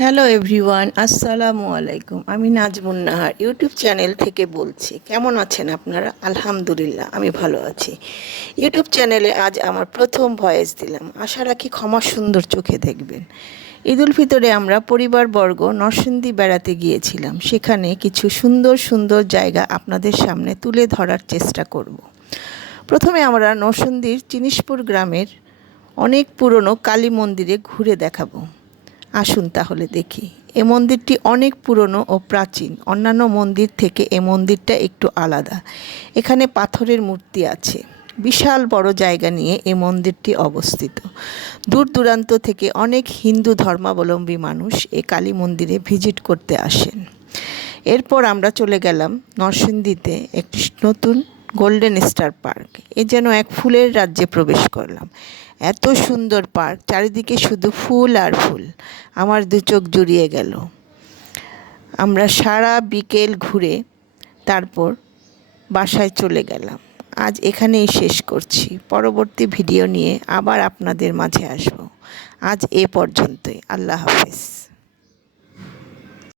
Hello everyone, আসসালামু আলাইকুম। আমি নাজমুন নাহার ইউটিউব চ্যানেল থেকে বলছি। কেমন আছেন আপনারা? আলহামদুলিল্লাহ, আমি ভালো আছি। ইউটিউব চ্যানেলে আজ আমার প্রথম ভয়েস দিলাম। আশা রাখি ক্ষমা সুন্দর চোখে দেখবেন। ঈদ উল ফিতরে আমরা পরিবারবর্গ নরসিংদী বেড়াতে গিয়েছিলাম। সেখানে কিছু সুন্দর সুন্দর জায়গা আপনাদের সামনে তুলে ধরার চেষ্টা করব। প্রথমে আমরা নরসিংদীর চিনিশপুর গ্রামের অনেক পুরনো কালী মন্দিরে ঘুরে দেখাবো। আসুন তাহলে দেখি। এ মন্দিরটি অনেক পুরনো ও প্রাচীন। অন্যান্য মন্দির থেকে এ মন্দিরটা একটু আলাদা। এখানে পাথরের মূর্তি আছে। বিশাল বড় জায়গা নিয়ে এ মন্দিরটি অবস্থিত। দূর দূরান্ত থেকে অনেক হিন্দু ধর্মাবলম্বী মানুষ এ কালী মন্দিরে ভিজিট করতে আসেন। এরপর আমরা চলে গেলাম নরসিংদীতে একটি নতুন গোল্ডেন স্টার পার্ক। এ যেন এক ফুলের রাজ্যে প্রবেশ করলাম। এত সুন্দর পার্ক, চারিদিকে শুধু ফুল আর ফুল। আমার দু চোখ জুড়িয়ে গেল। আমরা সারা বিকেল ঘুরে তারপর বাসায় চলে গেলাম। আজ এখানেই শেষ করছি। পরবর্তী ভিডিও নিয়ে আবার আপনাদের মাঝে আসব। আজ এ পর্যন্তই। আল্লাহ হাফেজ।